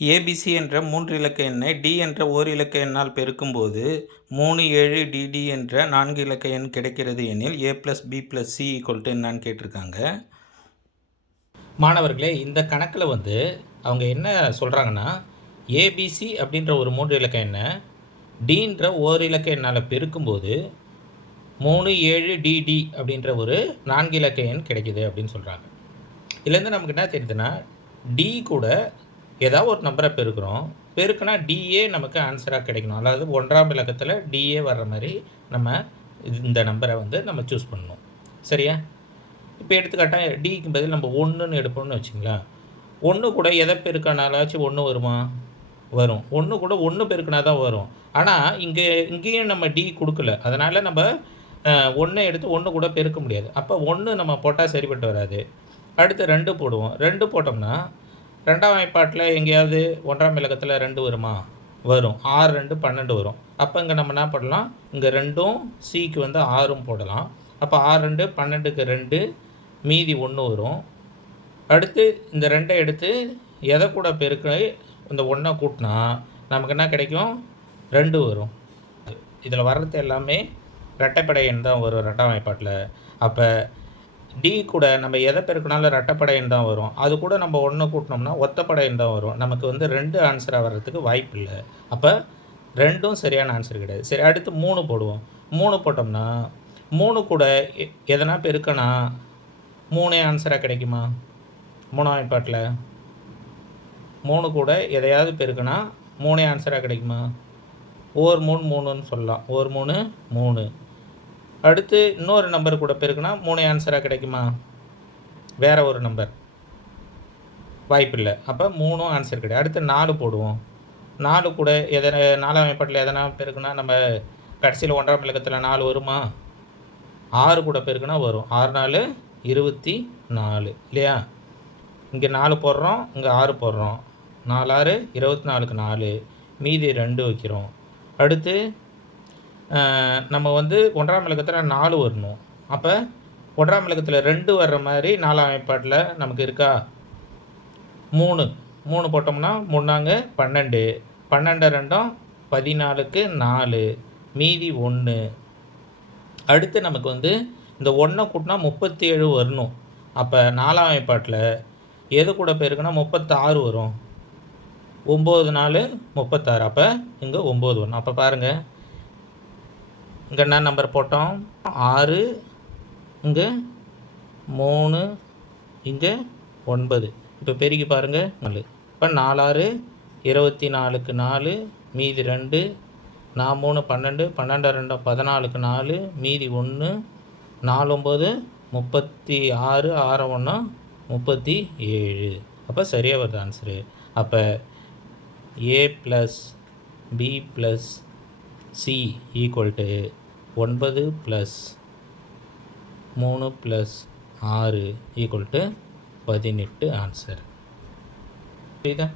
ABC என்ற 3 இலக்க எண்ணை டி என்ற ஓர் இலக்க எண்ணால் பெருக்கும்போது 37dd என்ற 4 இலக்க எண் கிடைக்கிறது எனில் a+b+c என்னன்னு கேட்டிருக்காங்க. மாணவர்களே, இந்த கணக்கில் அவங்க என்ன சொல்கிறாங்கன்னா, ஏபிசி அப்படின்ற ஒரு 3 இலக்க எண்ணை டின்ற ஓர் இலக்க எண்ணால் பெருக்கும்போது 37dd அப்படின்ற ஒரு 4 இலக்க எண் கிடைக்குது அப்படின்னு சொல்கிறாங்க. இதுலேருந்து நமக்கு என்ன தெரியுதுன்னா, டி கூட ஏதாவது ஒரு நம்பரை பெருக்குனா டிஏ நமக்கு ஆன்சராக கிடைக்கணும். அதாவது 1ஆம் இலக்கத்தில் டிஏ வர்ற மாதிரி நம்ம இந்த நம்பரை நம்ம சூஸ் பண்ணணும். சரியா? இப்போ எடுத்துக்காட்டால் டிக்கு பதில் நம்ம 1ன்னு எடுப்போம்னு வச்சுங்களேன். 1 கூட எதை பெருக்கினாலாச்சும் 1 வருமா? வரும். 1 கூட 1 பெருக்கினா தான் வரும். ஆனால் இங்கேயும் நம்ம டி கொடுக்கல. அதனால் நம்ம 1 எடுத்து 1 கூட பெருக்க முடியாது. அப்போ 1 நம்ம போட்டால் சரிப்பட்டு வராது. அடுத்து 2 போடுவோம். 2 போட்டோம்னா 2ஆம் வாய்ப்பாட்டில் எங்கேயாவது 1ஆம் இலக்கத்தில் 2 வருமா? வரும். 6 2 12 வரும். அப்போ இங்கே நம்ம என்ன பண்ணலாம்? இங்கே 2ம் சிக்கு 6ம் போடலாம். அப்போ 6 2 12க்கு 2 மீதி 1 வரும். அடுத்து இந்த 2 எடுத்து எதை கூட பெருக்க இந்த 1 கூட்டினா நமக்கு என்ன கிடைக்கும்? 2 வரும். இதில் வர்றது எல்லாமே இரட்டைப்படை எண் தான் வரும் 2ஆம் வாய்ப்பாட்டில். அப்போ டி கூட நம்ம எதை பெருக்கினாலும் ரெட்டைப்படை எண் தான் வரும். அது கூட நம்ம 1 கூட்டினோம்னா ஒத்தப்படை எண் தான் வரும். நமக்கு 2 ஆன்சராக வர்றதுக்கு வாய்ப்பு இல்லை. அப்போ 2ம் சரியான ஆன்சர் கிடையாது. சரி, அடுத்து 3 போடுவோம். 3 போட்டோம்னா 3 கூட எதனா பெருக்கினா 3 ஆன்சராக கிடைக்குமா? 3ஆம் வாய்ப்பாட்டில் 3 கூட எதையாவது பெருக்கினா 3 ஆன்சராக கிடைக்குமா? ஓர் 3 3ன்னு சொல்லலாம். ஓர் 3 3. அடுத்து இன்னொரு நம்பர் கூட பெருக்குனா 3 ஆன்சராக கிடைக்குமா? வேறு ஒரு நம்பர் வாய்ப்பு இல்லை. அப்போ 3ம் ஆன்சர் கிடையாது. அடுத்து 4 போடுவோம். 4 கூட 4ஆம் வாய்ப்பாட்டில் எதனா பெருக்குனா நம்ம கடைசியில் 1ஆம் இலக்கத்தில் 4 வருமா? 6 கூட பெருக்குனா வரும். 6 4 24 இல்லையா? இங்கே 4 போடுறோம், இங்கே 6 போடுறோம். 4 6 24க்கு 4 மீதி 2 வைக்கிறோம். அடுத்து நம்ம 1ஆம் இலக்கத்தில் 4 வரணும். அப்போ 1ஆம் இலக்கத்தில் 2 வர்ற மாதிரி 4ஆம் வாய்ப்பாட்டில் நமக்கு இருக்கா? 3 போட்டோம்னா 3 12 12 2 14க்கு 4 மீதி 1. அடுத்து நமக்கு இந்த 1 கூட்டினா 37 வரணும். அப்போ 4ஆம் வாய்ப்பாட்டில் எது கூட பெருக்குனா 36 வரும். 9 4 36. அப்போ இங்கே 9 வரணும். அப்போ பாருங்கள், இங்கே என்ன நம்பர் போட்டோம்? 6, இங்கே 3, இங்கே 9. இப்போ பெருக்கி பாருங்கள் 4. இப்போ 4 6 24க்கு 4 மீதி 2. 4 3 12 12 2 14க்கு 4 மீதி 1. 4 9 36 6 1 37. அப்போ சரியாக வருது ஆன்சரு. அப்போ a+b+c equal to 9 + 3 + 6 equal to 18 answer. புரியுதா?